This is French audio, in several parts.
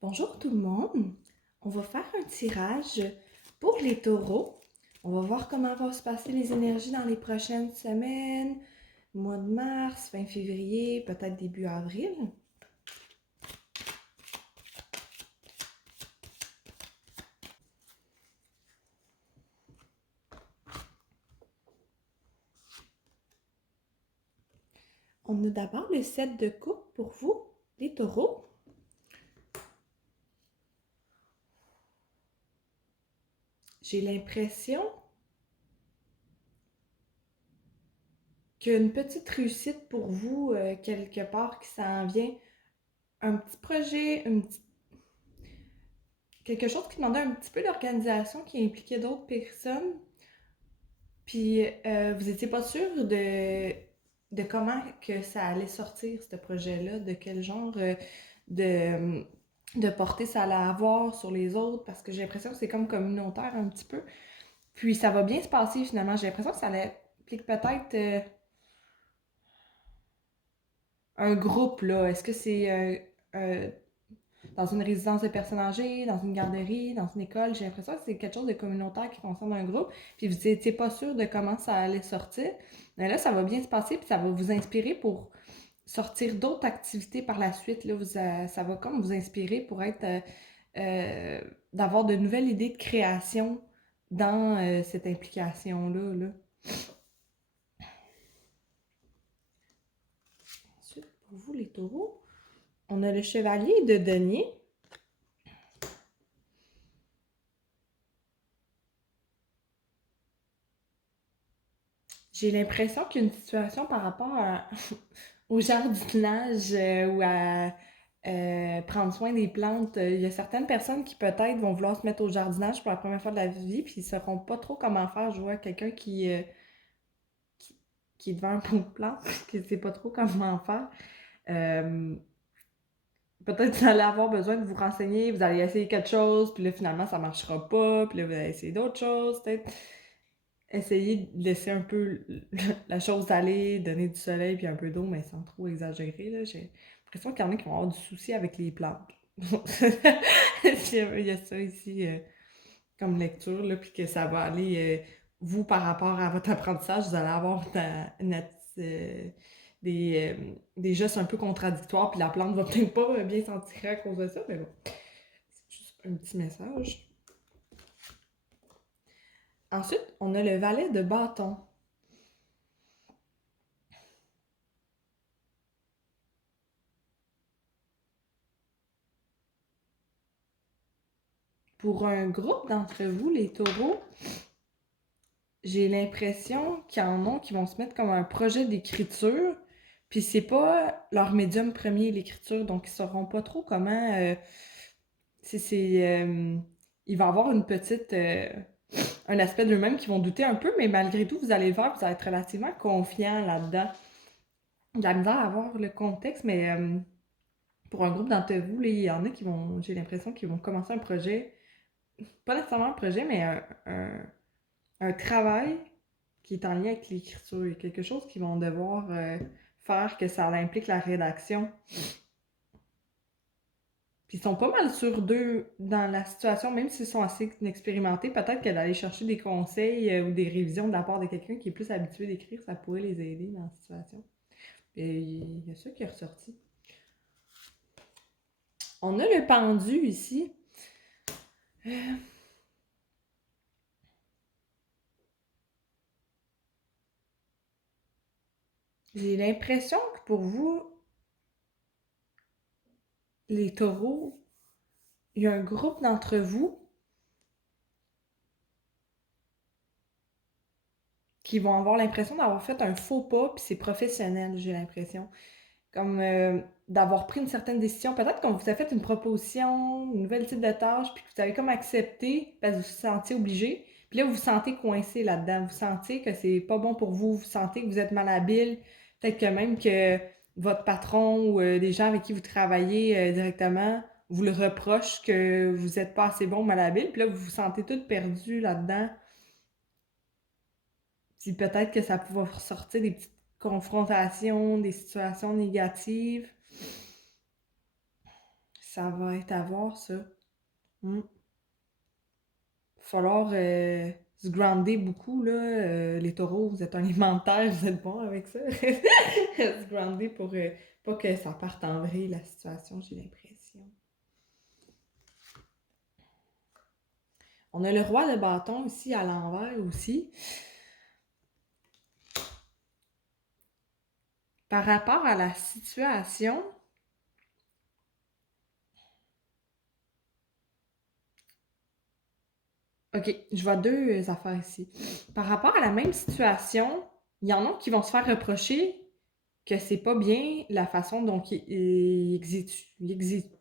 Bonjour tout le monde. On va faire un tirage pour les taureaux. On va voir comment vont se passer les énergies dans les prochaines semaines, mois de mars, fin février, peut-être début avril. On a d'abord le set de coupe pour vous, les taureaux. J'ai l'impression qu'il y a une petite réussite pour vous quelque part qui s'en vient. Un petit projet, quelque chose qui demandait un petit peu d'organisation, qui impliquait d'autres personnes. Puis vous n'étiez pas sûr de comment que ça allait sortir, ce projet-là, de quel genre de, de portée ça allait avoir sur les autres, parce que j'ai l'impression que c'est comme communautaire un petit peu. Puis ça va bien se passer finalement. J'ai l'impression que ça implique peut-être un groupe, là. Est-ce que c'est dans une résidence de personnes âgées, dans une garderie, dans une école? J'ai l'impression que c'est quelque chose de communautaire qui concerne un groupe. Puis vous n'étiez pas sûr de comment ça allait sortir. Mais là, ça va bien se passer, puis ça va vous inspirer pour sortir d'autres activités par la suite. Là, ça va comme vous inspirer pour être euh, d'avoir de nouvelles idées de création dans cette implication-là. Là. Ensuite, pour vous, les taureaux, on a le chevalier de denier. J'ai l'impression qu'il y a une situation par rapport au jardinage ou à prendre soin des plantes. Il y a certaines personnes qui peut-être vont vouloir se mettre au jardinage pour la première fois de la vie, puis ils ne sauront pas trop comment faire. Je vois quelqu'un qui est devant un pot de plantes, qui ne sait pas trop comment faire. Euh, Peut-être que vous allez avoir besoin de vous renseigner, vous allez essayer quelque chose, puis là finalement ça ne marchera pas, puis là vous allez essayer d'autres choses, peut-être. Essayer de laisser un peu la chose aller, donner du soleil puis un peu d'eau, mais sans trop exagérer. Là. J'ai l'impression qu'il y en a qui vont avoir du souci avec les plantes. Il y a ça ici comme lecture, là, puis que ça va aller, vous, par rapport à votre apprentissage, vous allez avoir euh, des gestes un peu contradictoires, puis la plante va peut-être pas bien s'en tirer à cause de ça, mais bon, c'est juste un petit message. Ensuite, on a le valet de bâton. Pour un groupe d'entre vous, les taureaux, j'ai l'impression qu'il y en a qui vont se mettre comme un projet d'écriture, puis c'est pas leur médium premier, l'écriture, donc ils sauront pas trop comment. Il va y avoir une petite. Un aspect d'eux-mêmes qui vont douter un peu, mais malgré tout, vous allez le voir, vous allez être relativement confiant là-dedans. Il y a la misère à avoir le contexte, mais pour un groupe d'entre vous, là, il y en a qui vont, j'ai l'impression qu'ils vont commencer un projet, pas nécessairement un projet, mais un travail qui est en lien avec l'écriture. Il y a quelque chose qu'ils vont devoir faire que ça implique la rédaction. Puis ils sont pas mal sûrs d'eux dans la situation, même s'ils sont assez inexpérimentés. Peut-être que d'aller chercher des conseils ou des révisions de la part de quelqu'un qui est plus habitué d'écrire, ça pourrait les aider dans la situation. Et il y a ça qui est ressorti. On a le pendu ici. J'ai l'impression que pour vous, les taureaux, il y a un groupe d'entre vous qui vont avoir l'impression d'avoir fait un faux pas, puis c'est professionnel, j'ai l'impression. Comme d'avoir pris une certaine décision. Peut-être qu'on vous a fait une proposition, une nouvelle type de tâche, puis que vous avez comme accepté parce que vous vous sentiez obligé. Puis là, vous vous sentez coincé là-dedans. Vous sentez que c'est pas bon pour vous. Vous sentez que vous êtes malhabile. Peut-être que même que votre patron ou des gens avec qui vous travaillez directement vous le reprochent que vous n'êtes pas assez bon ou malhabile. Puis là, vous vous sentez tout perdu là-dedans. Puis peut-être que ça peut ressortir des petites confrontations, des situations négatives. ça va être à voir, ça. Mm. Falloir se grounder beaucoup, là. Les taureaux, vous êtes un alimentaire, vous êtes bons avec ça. Se grounder pour pas que ça parte en vrille, la situation, j'ai l'impression. On a le roi de bâton aussi à l'envers aussi. Par rapport à la situation, ok, je vois deux affaires ici. Par rapport à la même situation, il y en a qui vont se faire reprocher que c'est pas bien la façon dont ils exécutent,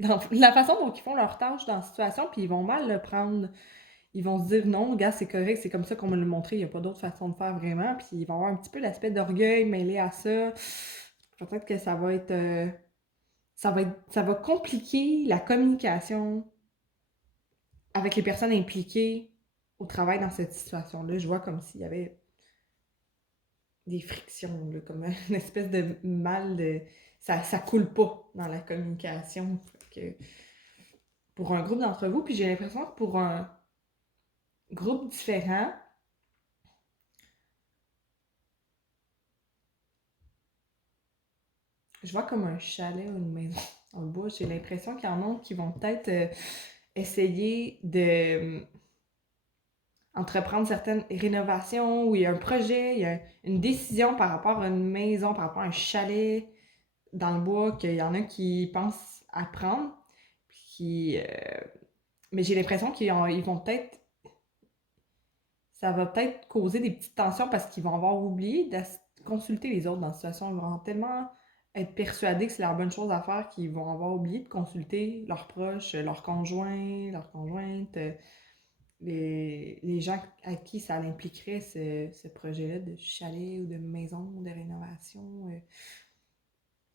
la façon dont ils font leur tâche dans la situation, puis ils vont mal le prendre. Ils vont se dire non, gars, c'est correct, c'est comme ça qu'on me l'a montré, il n'y a pas d'autre façon de faire vraiment, puis ils vont avoir un petit peu l'aspect d'orgueil mêlé à ça. Peut-être que ça va compliquer la communication avec les personnes impliquées au travail dans cette situation-là. Je vois comme s'il y avait des frictions, là, comme une espèce de mal de. Ça coule pas dans la communication. Fait que pour un groupe d'entre vous, puis j'ai l'impression que pour un groupe différent, je vois comme un chalet ou une maison en bois. J'ai l'impression qu'il y en a qui vont peut-être essayer de entreprendre certaines rénovations ou il y a un projet, il y a une décision par rapport à une maison, par rapport à un chalet dans le bois, qu'il y en a qui pensent à prendre. Puis, mais j'ai l'impression qu'ils vont peut-être. Ça va peut-être causer des petites tensions parce qu'ils vont avoir oublié de consulter les autres dans la situation. Ils vont tellement être persuadés que c'est la bonne chose à faire qu'ils vont avoir oublié de consulter leurs proches, leurs conjoints, leurs conjointes, les gens à qui ça impliquerait ce projet-là de chalet ou de maison, de rénovation.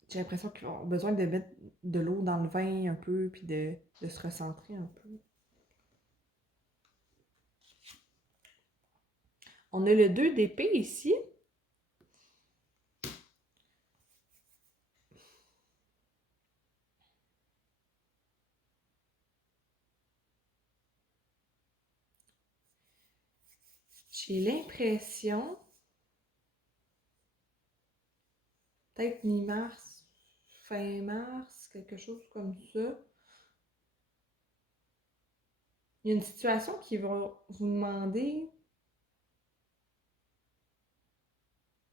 J'ai l'impression qu'ils ont besoin de mettre de l'eau dans le vin un peu, puis de se recentrer un peu. On a le 2 d'épée ici. J'ai l'impression, peut-être mi-mars, fin mars, quelque chose comme ça, il y a une situation qui va vous demander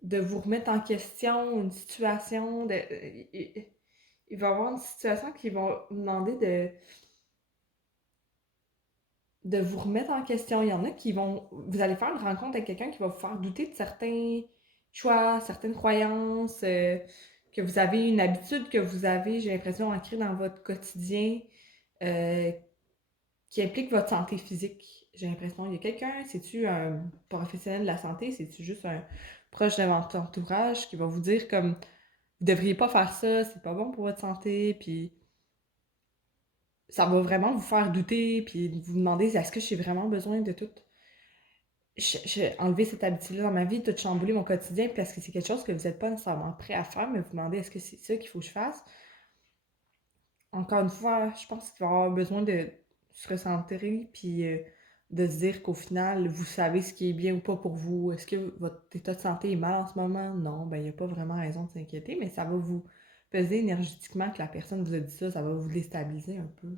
de vous remettre en question, une situation de. Il va y avoir une situation qui va vous demander de vous remettre en question. Il y en a qui vont. Vous allez faire une rencontre avec quelqu'un qui va vous faire douter de certains choix, certaines croyances, que vous avez, une habitude que vous avez, j'ai l'impression, ancrée dans votre quotidien, euh, qui implique votre santé physique. J'ai l'impression, il y a quelqu'un, c'est-tu un professionnel de la santé, c'est-tu juste un proche de votre entourage qui va vous dire comme vous devriez pas faire ça, c'est pas bon pour votre santé, puis ça va vraiment vous faire douter, puis vous demander est-ce que j'ai vraiment besoin de tout enlever cette habitude-là dans ma vie, tout chambouler mon quotidien parce que c'est quelque chose que vous n'êtes pas nécessairement prêt à faire, mais vous demandez est-ce que c'est ça qu'il faut que je fasse. Encore une fois, je pense qu'il va y avoir besoin de se recentrer puis de se dire qu'au final, vous savez ce qui est bien ou pas pour vous. Est-ce que votre état de santé est mal en ce moment? Non, ben il n'y a pas vraiment raison de s'inquiéter, mais ça va vous peser énergétiquement que la personne vous a dit ça va vous déstabiliser un peu.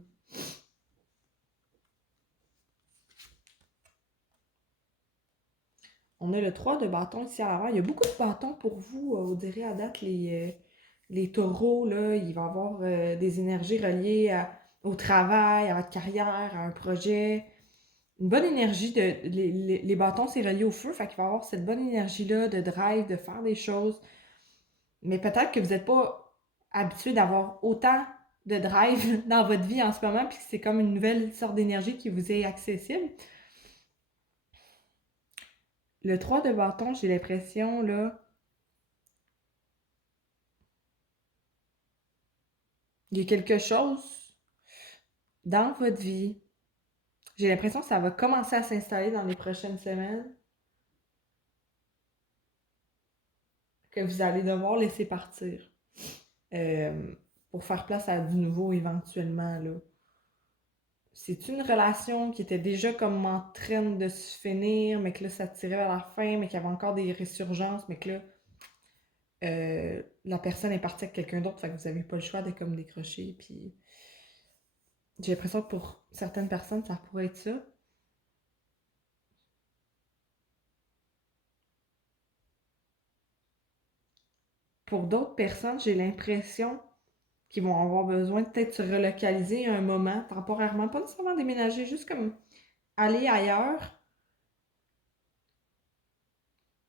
On a le 3 de bâton ici à l'avant. Il y a beaucoup de bâtons pour vous, on dirait à date, les taureaux. Là, il va y avoir des énergies reliées au travail, à votre carrière, à un projet. Une bonne énergie les bâtons, c'est relié au feu, fait qu'il va y avoir cette bonne énergie-là de drive, de faire des choses. Mais peut-être que vous n'êtes pas habitué d'avoir autant de drive dans votre vie en ce moment, puis que c'est comme une nouvelle sorte d'énergie qui vous est accessible. Le 3 de bâton, j'ai l'impression, là, il y a quelque chose dans votre vie. J'ai l'impression que ça va commencer à s'installer dans les prochaines semaines, que vous allez devoir laisser partir. Euh, pour faire place à du nouveau éventuellement, là. C'est une relation qui était déjà comme en train de se finir, mais que là, ça tirait vers la fin, mais qu'il y avait encore des résurgences, mais que là, la personne est partie avec quelqu'un d'autre, fait que vous avez pas le choix de comme décrocher, puis j'ai l'impression que pour certaines personnes, ça pourrait être ça. Pour d'autres personnes, j'ai l'impression qu'ils vont avoir besoin de peut-être se relocaliser un moment, temporairement, pas nécessairement déménager, juste comme aller ailleurs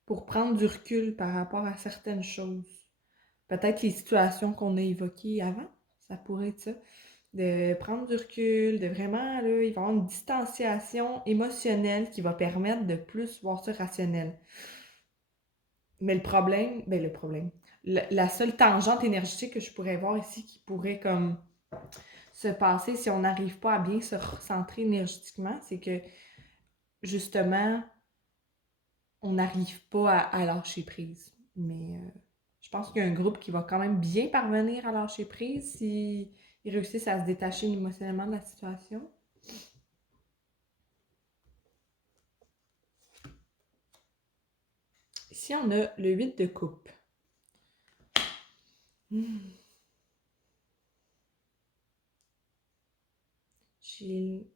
pour prendre du recul par rapport à certaines choses. Peut-être les situations qu'on a évoquées avant, ça pourrait être ça. De prendre du recul, de vraiment, là, il va y avoir une distanciation émotionnelle qui va permettre de plus voir ça rationnel. Mais le problème, la seule tangente énergétique que je pourrais voir ici qui pourrait comme se passer si on n'arrive pas à bien se recentrer énergétiquement, c'est que justement, on n'arrive pas à lâcher prise. Mais je pense qu'il y a un groupe qui va quand même bien parvenir à lâcher prise s'ils réussissent à se détacher émotionnellement de la situation. Ici, on a le 8 de coupe. J'ai...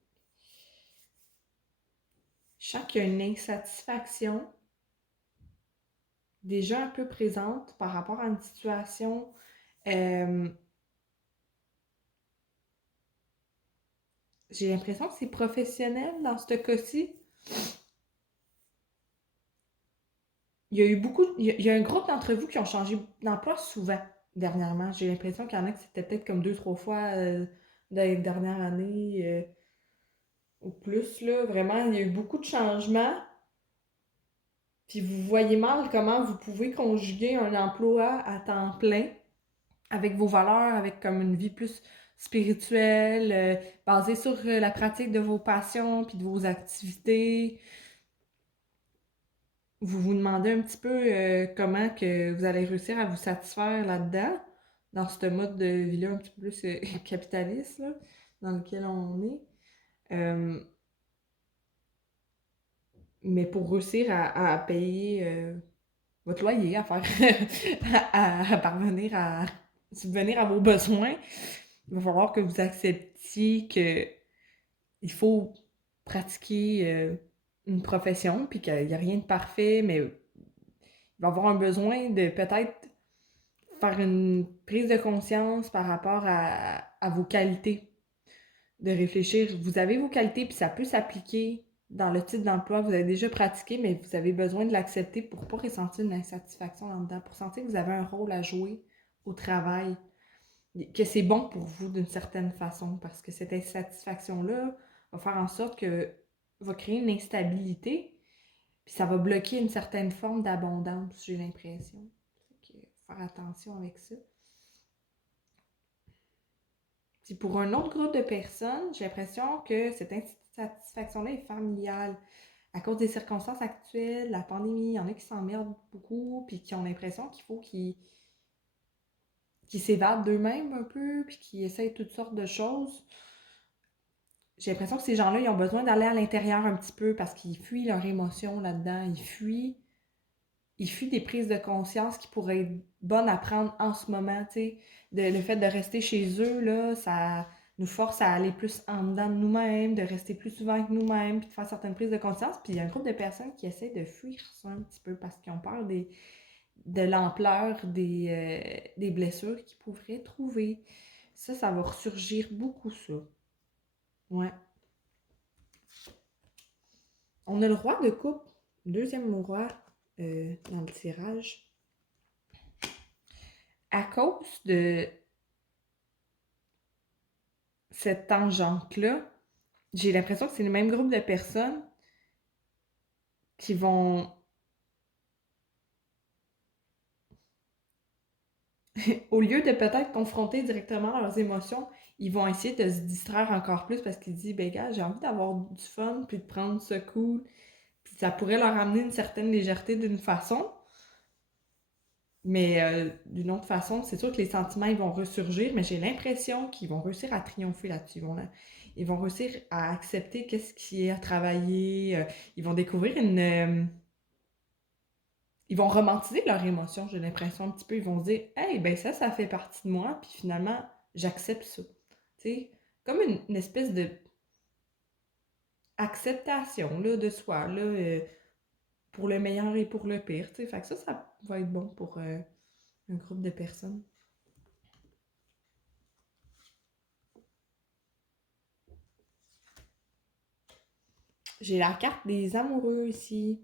Je sens qu'il y a une insatisfaction déjà un peu présente par rapport à une situation. euh, j'ai l'impression que c'est professionnel dans ce cas-ci. Il y a un groupe d'entre vous qui ont changé d'emploi souvent dernièrement. J'ai l'impression qu'il y en a que c'était peut-être comme deux, trois fois dans les dernières années ou plus, là. Vraiment, il y a eu beaucoup de changements. Puis vous voyez mal comment vous pouvez conjuguer un emploi à temps plein avec vos valeurs, avec comme une vie plus spirituelle, basée sur la pratique de vos passions puis de vos activités. Vous vous demandez un petit peu comment que vous allez réussir à vous satisfaire là-dedans, dans ce mode de vie-là un petit peu plus capitaliste, là, dans lequel on est. Euh, mais pour réussir à payer votre loyer, à faire à parvenir à subvenir à vos besoins, il va falloir que vous acceptiez que il faut pratiquer une profession, puis qu'il n'y a rien de parfait, mais il va avoir un besoin de peut-être faire une prise de conscience par rapport à vos qualités. De réfléchir, vous avez vos qualités, puis ça peut s'appliquer dans le type d'emploi que vous avez déjà pratiqué, mais vous avez besoin de l'accepter pour ne pas ressentir une insatisfaction là-dedans, pour sentir que vous avez un rôle à jouer au travail, que c'est bon pour vous d'une certaine façon, parce que cette insatisfaction-là va faire en sorte que va créer une instabilité, puis ça va bloquer une certaine forme d'abondance, j'ai l'impression. Fait que faire attention avec ça. Puis pour un autre groupe de personnes, j'ai l'impression que cette insatisfaction-là est familiale. À cause des circonstances actuelles, la pandémie, il y en a qui s'emmerdent beaucoup, puis qui ont l'impression qu'il faut qu'ils s'évadent d'eux-mêmes un peu, puis qu'ils essayent toutes sortes de choses. J'ai l'impression que ces gens-là, ils ont besoin d'aller à l'intérieur un petit peu parce qu'ils fuient leurs émotions là-dedans. Ils fuient des prises de conscience qui pourraient être bonnes à prendre en ce moment, tu sais. Le fait de rester chez eux, là, ça nous force à aller plus en dedans de nous-mêmes, de rester plus souvent avec nous-mêmes, puis de faire certaines prises de conscience. Puis il y a un groupe de personnes qui essaient de fuir ça un petit peu parce qu'ils ont peur de l'ampleur des blessures qu'ils pourraient trouver. Ça va ressurgir beaucoup, ça. Ouais. On a le roi de coupe, deuxième roi dans le tirage. À cause de cette tangente-là, j'ai l'impression que c'est le même groupe de personnes qui vont, au lieu de peut-être confronter directement leurs émotions, ils vont essayer de se distraire encore plus parce qu'ils disent, ben gars, j'ai envie d'avoir du fun, puis de prendre ce cool, puis ça pourrait leur amener une certaine légèreté d'une façon. Mais d'une autre façon, c'est sûr que les sentiments, ils vont ressurgir, mais j'ai l'impression qu'ils vont réussir à triompher là-dessus. Ils vont réussir à accepter qu'est-ce qui est à travailler. Ils vont découvrir ils vont romantiser leurs émotions, j'ai l'impression un petit peu. Ils vont se dire, hey, ben ça fait partie de moi, puis finalement, j'accepte ça. Tu sais, comme une espèce de acceptation là, de soi, là, pour le meilleur et pour le pire. Tu sais. Fait que ça va être bon pour un groupe de personnes. J'ai la carte des amoureux ici,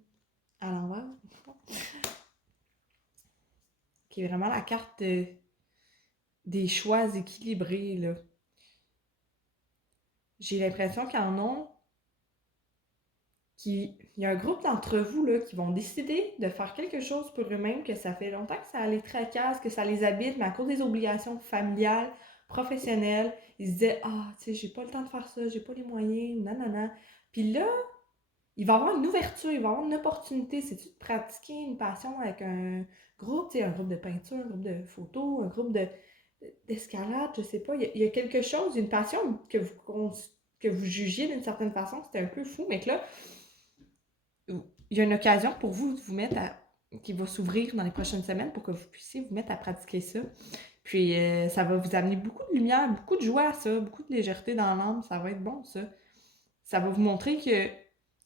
à l'envers, qui est vraiment la carte des choix équilibrés, là. J'ai l'impression qu'il y en a il y a un groupe d'entre vous là, qui vont décider de faire quelque chose pour eux-mêmes, que ça fait longtemps que ça les tracasse, que ça les habite, mais à cause des obligations familiales, professionnelles, ils se disaient ah, tu sais, j'ai pas le temps de faire ça, j'ai pas les moyens, nanana. Puis là, il va y avoir une ouverture, il va y avoir une opportunité, c'est-tu de pratiquer une passion avec un groupe, tu sais, un groupe de peinture, un groupe de photos, un groupe d'escalade, je sais pas. Il y a quelque chose, une passion que vous jugiez d'une certaine façon, c'était un peu fou, mais que là, il y a une occasion pour vous de vous mettre à qui va s'ouvrir dans les prochaines semaines pour que vous puissiez vous mettre à pratiquer ça. Puis ça va vous amener beaucoup de lumière, beaucoup de joie, ça, beaucoup de légèreté dans l'âme. Ça va être bon, ça. Ça va vous montrer que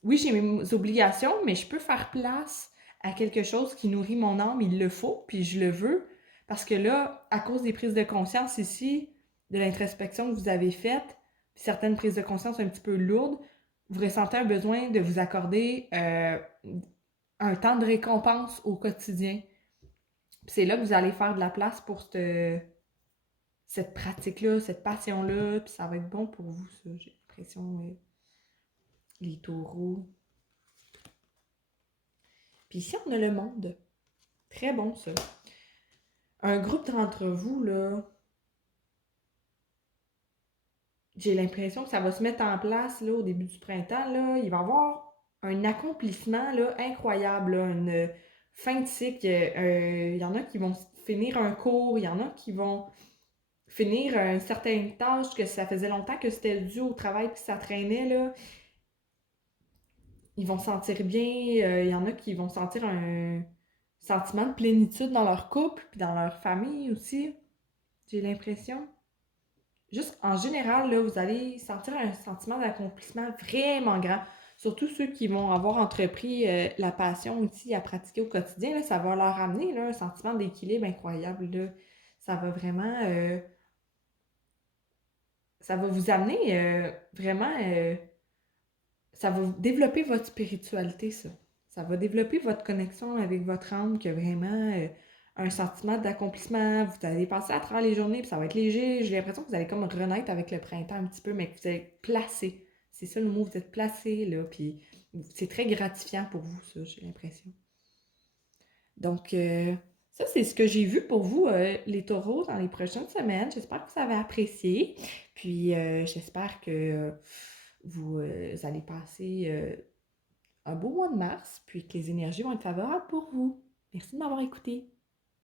oui, j'ai mes obligations, mais je peux faire place à quelque chose qui nourrit mon âme. Il le faut, puis je le veux. Parce que là, à cause des prises de conscience ici, de l'introspection que vous avez faite, puis certaines prises de conscience un petit peu lourdes, vous ressentez un besoin de vous accorder un temps de récompense au quotidien. Puis c'est là que vous allez faire de la place pour cette pratique-là, cette passion-là, puis ça va être bon pour vous, ça, j'ai l'impression, les taureaux. Puis ici, on a le monde. Très bon, ça. Un groupe d'entre vous, là, j'ai l'impression que ça va se mettre en place, là, au début du printemps, là. Il va y avoir un accomplissement, là, incroyable, là, une fin de cycle. Il y en a qui vont finir un cours, il y en a qui vont finir une certaine tâche que ça faisait longtemps que c'était dû au travail puis ça traînait, là. Ils vont se sentir bien. Il y en a qui vont sentir un sentiment de plénitude dans leur couple puis dans leur famille aussi. J'ai l'impression. Juste en général, là, vous allez sentir un sentiment d'accomplissement vraiment grand. Surtout ceux qui vont avoir entrepris la passion aussi à pratiquer au quotidien, là, ça va leur amener là, un sentiment d'équilibre incroyable. Là. Ça va vraiment. Ça va vous amener vraiment. Ça va développer votre spiritualité, ça. Ça va développer votre connexion avec votre âme, qui a vraiment un sentiment d'accomplissement. Vous allez passer à travers les journées, puis ça va être léger. J'ai l'impression que vous allez comme renaître avec le printemps un petit peu, mais que vous êtes placé. C'est ça le mot, vous êtes placé, là, puis c'est très gratifiant pour vous, ça, j'ai l'impression. Donc, ça, c'est ce que j'ai vu pour vous, les taureaux, dans les prochaines semaines. J'espère que vous avez apprécié. Puis, j'espère que vous allez passer un beau mois de mars, puis que les énergies vont être favorables pour vous. Merci de m'avoir écouté.